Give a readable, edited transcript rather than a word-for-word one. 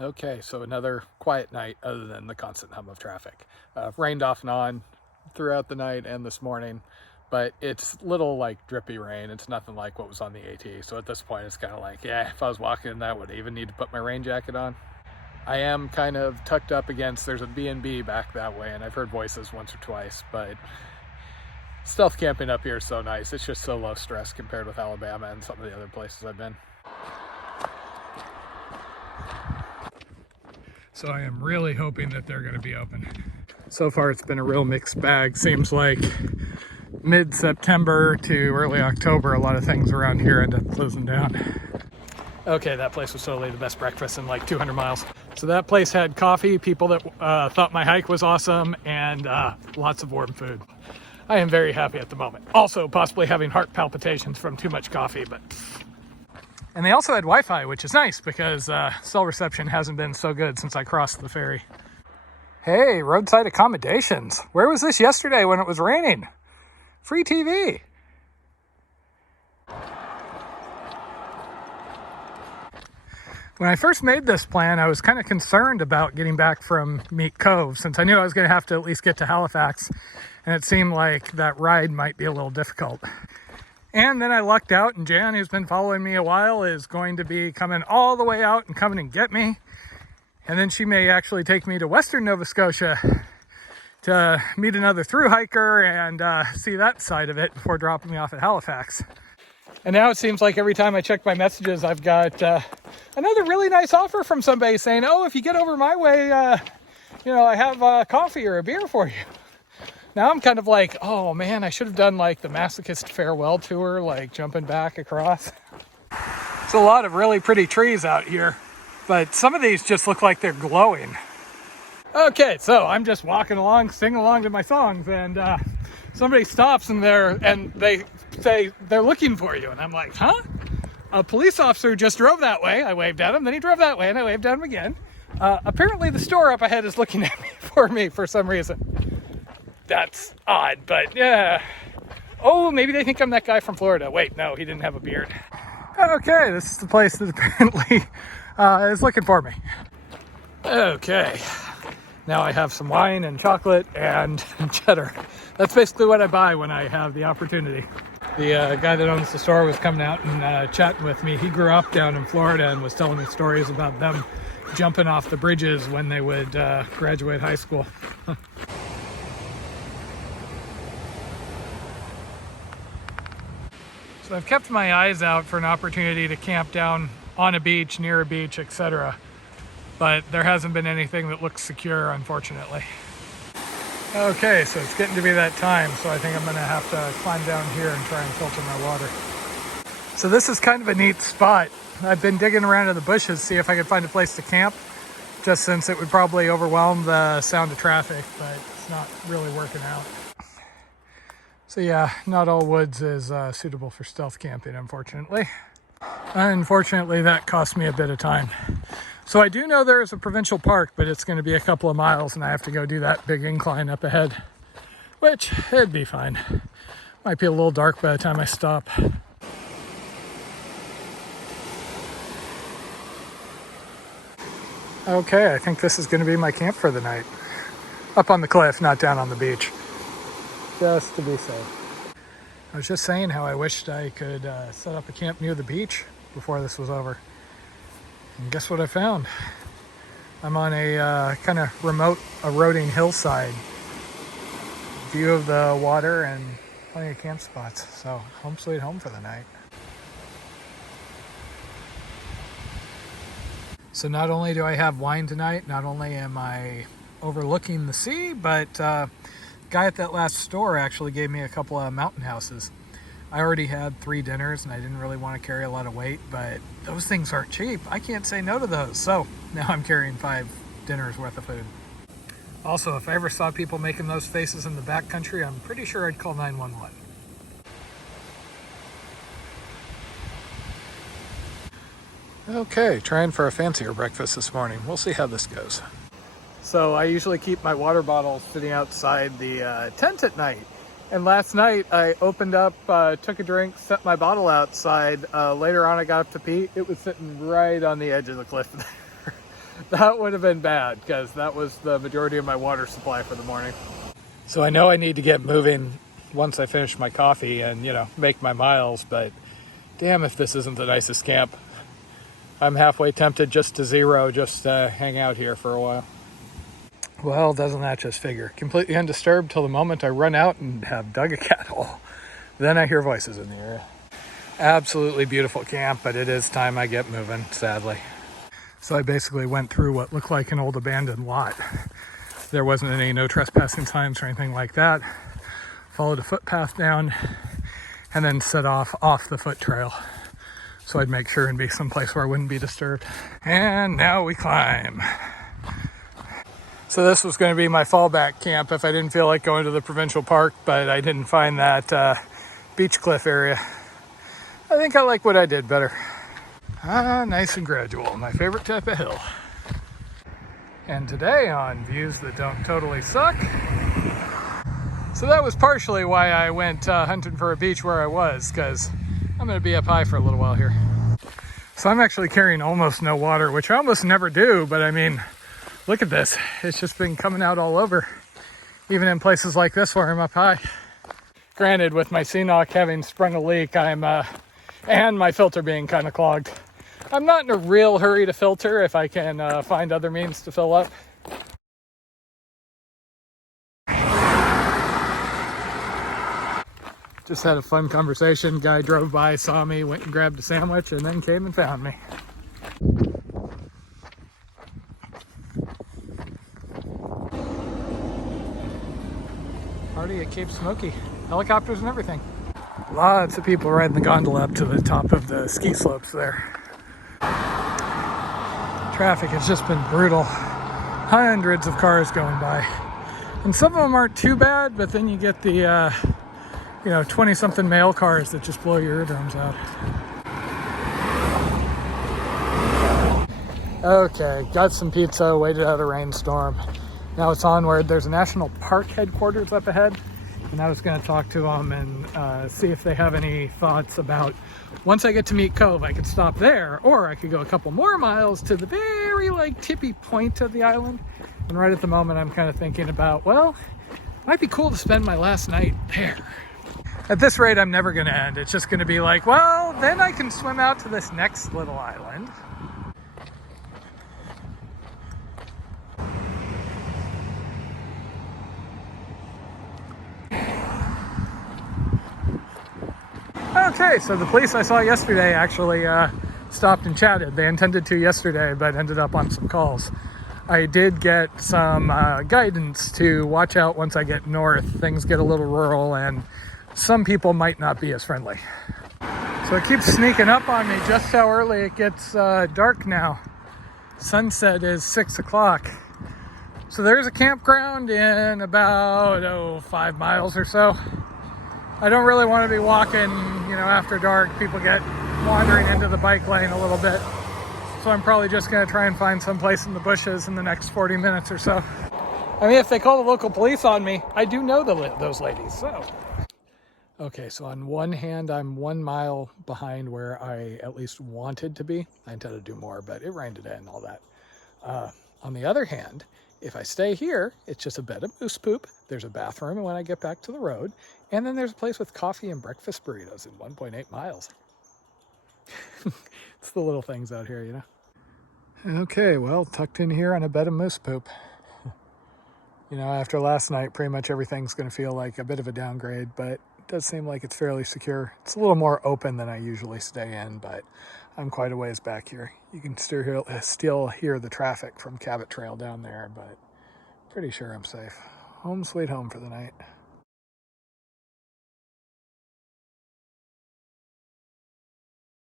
Okay, so another quiet night other than the constant hum of traffic. Rained off and on throughout the night and this morning, but it's little like drippy rain. It's nothing like what was on the AT. So at this point, it's kind of like, yeah, if I was walking in that, would I even need to put my rain jacket on? I am kind of tucked up against, there's a B&B back that way, and I've heard voices once or twice, but stealth camping up here is so nice. It's just so low stress compared with Alabama and some of the other places I've been. So I am really hoping that they're going to be open. So far it's been a real mixed bag. Seems like mid-September to early October, a lot of things around here end up closing down. Okay, that place was totally the best breakfast in like 200 miles. So that place had coffee, people that thought my hike was awesome, and lots of warm food. I am very happy at the moment. Also, possibly having heart palpitations from too much coffee, but... And they also had Wi-Fi, which is nice because cell reception hasn't been so good since I crossed the ferry. Hey, roadside accommodations. Where was this yesterday when it was raining? Free TV. When I first made this plan, I was kind of concerned about getting back from Meat Cove since I knew I was going to have to at least get to Halifax, and it seemed like that ride might be a little difficult. And then I lucked out, and Jan, who's been following me a while, is going to be coming all the way out and coming and get me. And then she may actually take me to Western Nova Scotia to meet another thru hiker and see that side of it before dropping me off at Halifax. And now it seems like every time I check my messages, I've got another really nice offer from somebody saying, oh, if you get over my way, I have coffee or a beer for you. Now I'm kind of like, oh man, I should have done like the masochist farewell tour, like jumping back across. There's a lot of really pretty trees out here, but some of these just look like they're glowing. Okay, so I'm just walking along, singing along to my songs, and somebody stops and they say they're looking for you, and I'm like, huh? A police officer just drove that way. I waved at him, then he drove that way, and I waved at him again. Apparently the store up ahead is looking at me for some reason. That's odd, but yeah. Oh, maybe they think I'm that guy from Florida. Wait, no, he didn't have a beard. Okay, this is the place that apparently is looking for me. Okay, now I have some wine and chocolate and cheddar. That's basically what I buy when I have the opportunity. The guy that owns the store was coming out and chatting with me. He grew up down in Florida and was telling me stories about them jumping off the bridges when they would graduate high school. So I've kept my eyes out for an opportunity to camp down on a beach, near a beach, etc. But there hasn't been anything that looks secure, unfortunately. Okay, so it's getting to be that time, so I think I'm gonna have to climb down here and try and filter my water. So this is kind of a neat spot. I've been digging around in the bushes to see if I could find a place to camp, just since it would probably overwhelm the sound of traffic, but it's not really working out. So yeah, not all woods is suitable for stealth camping, unfortunately. Unfortunately, that cost me a bit of time. So I do know there is a provincial park, but it's going to be a couple of miles and I have to go do that big incline up ahead, which it'd be fine. Might be a little dark by the time I stop. Okay, I think this is going to be my camp for the night. Up on the cliff, not down on the beach. Just to be safe. I was just saying how I wished I could set up a camp near the beach before this was over. And guess what I found? I'm on a kind of remote eroding hillside. View of the water and plenty of camp spots. So home sweet home for the night. So not only do I have wine tonight, not only am I overlooking the sea, but guy at that last store actually gave me a couple of mountain houses. I already had 3 dinners and I didn't really want to carry a lot of weight, but those things aren't cheap. I can't say no to those. So now I'm carrying 5 dinners worth of food. Also, if I ever saw people making those faces in the backcountry, I'm pretty sure I'd call 911. Okay, trying for a fancier breakfast this morning. We'll see how this goes. So I usually keep my water bottle sitting outside the tent at night. And last night I opened up, took a drink, set my bottle outside. Later on I got up to pee. It was sitting right on the edge of the cliff there. That would have been bad because that was the majority of my water supply for the morning. So I know I need to get moving once I finish my coffee and, you know, make my miles, but damn if this isn't the nicest camp. I'm halfway tempted just to zero, just hang out here for a while. Well, doesn't that just figure? Completely undisturbed till the moment I run out and have dug a cat hole. Then I hear voices in the area. Absolutely beautiful camp, but it is time I get moving, sadly. So I basically went through what looked like an old abandoned lot. There wasn't any no trespassing signs or anything like that. Followed a footpath down and then set off the foot trail. So I'd make sure and be someplace where I wouldn't be disturbed. And now we climb. So this was going to be my fallback camp if I didn't feel like going to the provincial park, but I didn't find that beach cliff area. I think I like what I did better. Nice and gradual, my favorite type of hill. And today on Views That Don't Totally Suck. So that was partially why I went hunting for a beach where I was, because I'm going to be up high for a little while here. So I'm actually carrying almost no water, which I almost never do, but I mean, look at this. It's just been coming out all over, even in places like this where I'm up high. Granted, with my CNOC having sprung a leak, and my filter being kind of clogged, I'm not in a real hurry to filter if I can find other means to fill up. Just had a fun conversation. Guy drove by, saw me, went and grabbed a sandwich, and then came and found me. Party at Cape Smoky. Helicopters and everything. Lots of people riding the gondola up to the top of the ski slopes there. Traffic has just been brutal. Hundreds of cars going by. And some of them aren't too bad, but then you get the 20-something male cars that just blow your eardrums out. Okay, got some pizza, waited out a rainstorm. Now it's onward. There's a national park headquarters up ahead, and I was going to talk to them and see if they have any thoughts about, once I get to meet Cove, I could stop there, or I could go a couple more miles to the very tippy point of the island. And right at the moment, I'm kind of thinking about, well, it might be cool to spend my last night there. At this rate, I'm never going to end. It's just going to be like, well, then I can swim out to this next little island. Okay, so the police I saw yesterday actually stopped and chatted. They intended to yesterday, but ended up on some calls. I did get some guidance to watch out once I get north. Things get a little rural and some people might not be as friendly. So it keeps sneaking up on me just how early it gets dark now. Sunset is 6 o'clock. So there's a campground in about 5 miles or so. I don't really want to be walking, after dark. People get wandering into the bike lane a little bit. So I'm probably just going to try and find some place in the bushes in the next 40 minutes or so. I mean, if they call the local police on me, I do know those ladies, so. Okay, so on one hand, I'm 1 mile behind where I at least wanted to be. I intended to do more, but it rained today and all that. On the other hand, if I stay here, it's just a bed of moose poop. There's a bathroom when I get back to the road. And then there's a place with coffee and breakfast burritos in 1.8 miles. It's the little things out here, Okay, well, tucked in here on a bed of moose poop. After last night, pretty much everything's going to feel like a bit of a downgrade, but it does seem like it's fairly secure. It's a little more open than I usually stay in, but I'm quite a ways back here. You can still hear the traffic from Cabot Trail down there, but pretty sure I'm safe. Home sweet home for the night.